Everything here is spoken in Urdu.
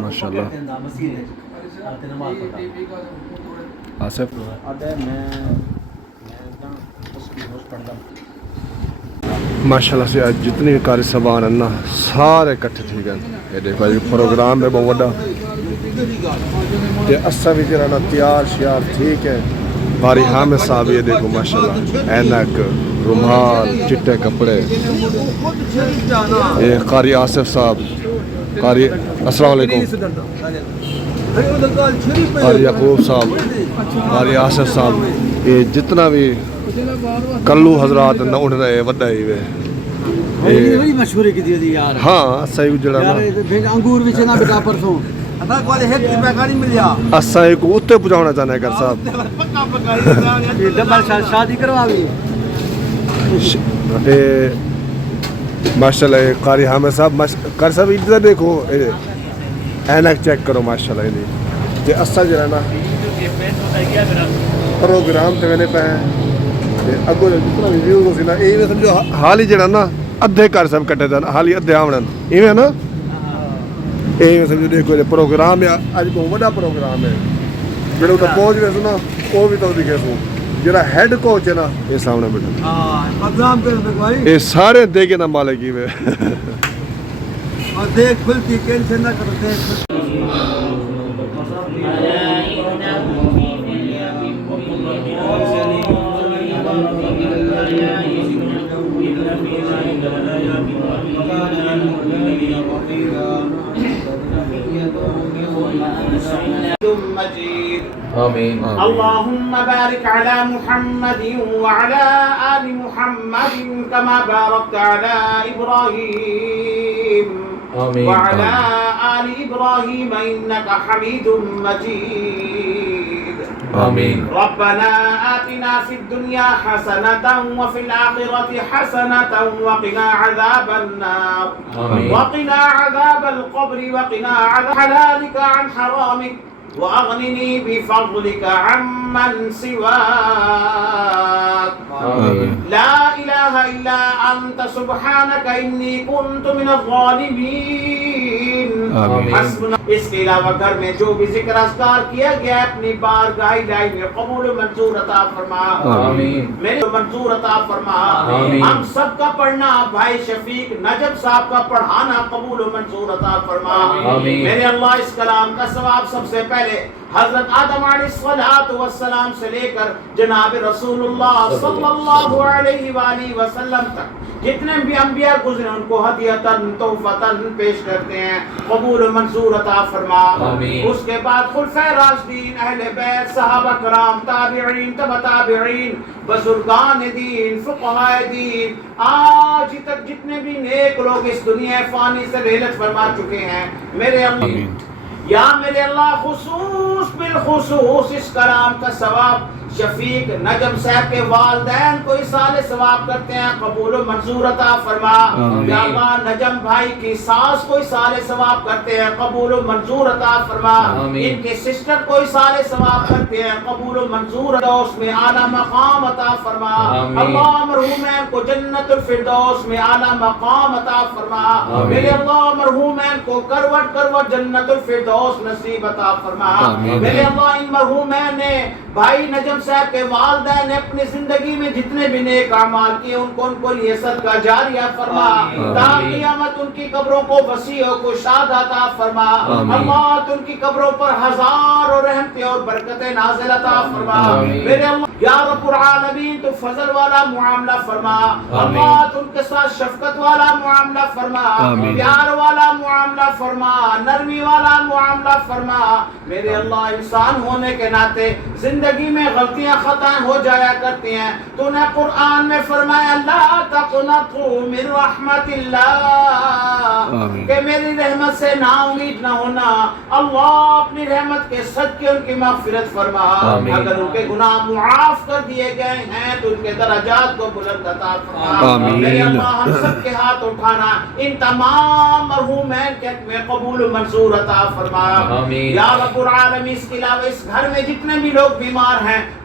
ماشاءاللہ آصف ماشاءاللہ سے آج جتنی قاری صاحبان ہیں نا سارے کٹھے ٹھیک ہیں. یہ دیکھو یہ پروگرام ہے بہت بڑا تے اسا بھی جڑا نا تیار شیار ٹھیک ہے. قاری حامد صاحب یہ دیکھو ماشاءاللہ اینک رومال چٹے کپڑے. یہ قاری آصف صاحب قاری السلام علیکم قاری یعقوب صاحب قاری آصف صاحب. یہ جتنا بھی کلو حضرات نہ اٹھ رہے وڈا ہی وے بڑی مشہور کی دی یار. ہاں صحیح جڑا نا انگور وچ نہ بیٹا پرسوں اتا کول 1 روپے کا نہیں ملیا اسا کو اوتے پہنچانا چاہنا ہے کر صاحب پکا پکائی ڈبل شادی کرواوی. ماشاءاللہ قاری حامد صاحب کر صاحب ادھر دیکھو اینک چیک کرو ماشاءاللہ یہ تے اسا جڑا نا پروگرام تے ویلے پہ اگو جتنا بھی ویو سی نا ایویں سمجھو حال ہی جڑا نا ادھے کر سب کٹے دن حال ہی ادھے آوڑن ایویں نا ایویں سمجھو دیکھو یہ پروگرام ہے اج کو بڑا پروگرام ہے جڑا تو پہنچ گئے سو نا وہ بھی تو دکھے سو جڑا ہیڈ کوچ ہے نا یہ سامنے بیٹھا ہاں پروگرام کر دے بھائی یہ سارے دے کے نا مالک ہی میں اور دیکھ کھلتی ٹینشن نہ کرو دیکھ آمين اللهم بارك على محمد وعلى آل محمد كما باركت على إبراهيم آمين وعلى آل إبراهيم إنك حميد مجيد آمين ربنا آتنا في الدنيا حسنة وفي الآخرة حسنة وقنا عذاب النار آمين وقنا عذاب القبر وقنا عذاب حلالك عن حرامك وأغنني بفضلك عمن سواك لا إله إلا أنت سبحانك إني كنت من الظالمين حسبنا. اس کے علاوہ گھر میں جو بھی ذکر اذکار کیا گیا اپنی بارگاہ الہی میں قبول و منظور عطا فرما آمین. میرے منظور عطا فرما آمین. ہم سب کا پڑھنا بھائی شفیق نجب صاحب کا پڑھانا قبول و منظور عطا فرما آمین. میرے اللہ اس کلام کا ثواب سب سے پہلے حضرت آدم علیہ السلام سے لے کر جناب رسول اللہ صلی اللہ علیہ وآلہ وسلم تک جتنے بھی انبیاء گزرے ان کو ہدیتاً تحفتاً پیش کرتے ہیں قبول و منظور عطا فرما آمین. اس کے بعد خلفائے راشدین اہل بیت صحابہ کرام تابعین تبع تابعین بزرگان دین فقہاء دین آج تک جتنے بھی نیک لوگ اس دنیا فانی سے رحلت فرما چکے ہیں میرے اللہ یا میرے اللہ خصوص بالخصوص اس کلام کا ثواب شفیق نجم صاحب کے والدین کو اصال ثواب کرتے ہیں قبول و منظور عطا فرما یا اللہ نجم بھائی کی ساس کو اصال ثواب کرتے ہیں قبول و منظور عطا فرما ان کے سسٹر کو اصال ثواب کرتے ہیں قبول و منظور اس میں اعلیٰ مقام عطا فرما اللہ مرحومین کو جنت الفردوس میں اعلیٰ مقام عطا فرما میرے اللہ مرحومین کو کروٹ کروٹ جنت الفردوس نصیب عطا فرما میرے اللہ ان مرحومین نے بھائی نجم صاحب کے والدین نے اپنی زندگی میں جتنے بھی نیک اعمال کیے ان کو لیے صدقہ جاریہ فرما تا قیامت ان کی قبروں کو وسیع و کشاد عطا فرما اللہ ان کی قبروں پر ہزاروں رحمتیں اور برکتیں نازل عطا فرما میرے اللہ یا رب العالمین تو فضل والا معاملہ فرما اللہ ان کے ساتھ شفقت والا معاملہ فرما پیار والا معاملہ فرما نرمی والا معاملہ فرما میرے اللہ انسان ہونے کے ناطے زندگی میں غلطیاں خطائیں ہو جایا کرتی ہیں تو نے قرآن میں فرمایا لا تقنطوا من رحمت اللہ کہ میری رحمت سے نا امید نہ ہونا اللہ اپنی رحمت کے صدقے ان کی مغفرت فرما اگر ان کے گناہ معاف کر دیے گئے ہیں تو ان کے درجات کو بلند عطا فرما میرے اللہ ہم سب کے ہاتھ اٹھانا ان تمام مرحومین کے حق میں قبول و منظور عطا فرما یا رب العالمین. اس کے علاوہ اس گھر میں جتنے بھی لوگ بیمار ہیں